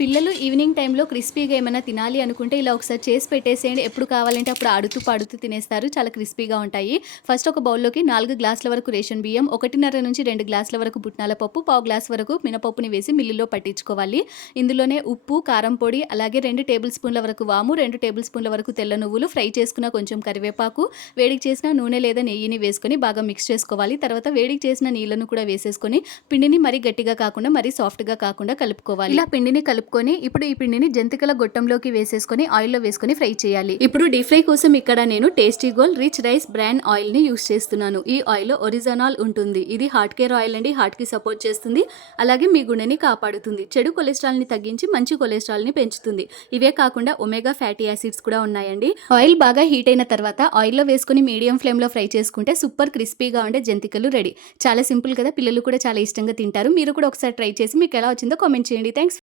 పిల్లలు ఈవినింగ్ టైంలో క్రిస్పీగా ఏమైనా తినాలి అనుకుంటే ఇలా ఒకసారి చేసి పెట్టేసేయండి. ఎప్పుడు కావాలంటే అప్పుడు ఆడుతూ పాడుతూ తినేస్తారు. చాలా క్రిస్పీగా ఉంటాయి. ఫస్ట్ ఒక బౌల్లోకి నాలుగు గ్లాసుల వరకు రేషన్ బియ్యం ఒకటిన్నర నుంచి రెండు గ్లాసుల వరకు పుట్నాల పప్పు పావు గ్లాస్ వరకు మినపప్పుని వేసి మిల్లులో పట్టించుకోవాలి. ఇందులోనే ఉప్పు కారం పొడి అలాగే రెండు టేబుల్ స్పూన్ల వరకు వాము రెండు టేబుల్ స్పూన్ల వరకు తెల్ల నువ్వులు ఫ్రై చేసుకున్న కొంచెం కరివేపాకు వేడికి చేసిన నూనె లేదా నెయ్యిని వేసుకొని బాగా మిక్స్ చేసుకోవాలి. తర్వాత వేడికి చేసిన నీళ్ళను కూడా వేసేసుకొని పిండిని మరీ గట్టిగా కాకుండా మరీ సాఫ్ట్గా కాకుండా కలుపుకోవాలి. ఇలా పిండిని కలుపు కలుపుకొని ఇప్పుడు ఈ పిండిని జంతికల గొట్టంలోకి వేసేసుకొని ఆయిల్లో వేసుకొని ఫ్రై చేయాలి. ఇప్పుడు డీప్ ఫ్రై కోసం ఇక్కడ నేను tasty gold rich rice bran ఆయిల్ని యూస్ చేస్తున్నాను. ఈ ఆయిల్ ఒరిజనాల్ ఉంటుంది. ఇది హార్ట్ కేర్ ఆయిల్ అండి. హార్ట్కి సపోర్ట్ చేస్తుంది. అలాగే మీ గుండెని కాపాడుతుంది. చెడు కొలెస్ట్రాల్ని తగ్గించి మంచి కొలెస్ట్రాల్ని పెంచుతుంది. ఇవే కాకుండా ఒమేగా ఫ్యాటీ యాసిడ్స్ కూడా ఉన్నాయండి. ఆయిల్ బాగా హీట్ అయిన తర్వాత ఆయిల్లో వేసుకుని మీడియం ఫ్లేమ్లో ఫ్రై చేసుకుంటే సూపర్ క్రిస్పీగా ఉండే జంతికలు రెడీ. చాలా సింపుల్ కదా. పిల్లలు కూడా చాలా ఇష్టంగా తింటారు. మీరు కూడా ఒకసారి ట్రై చేసి మీకు ఎలా వచ్చిందో కామెంట్ చేయండి. థ్యాంక్స్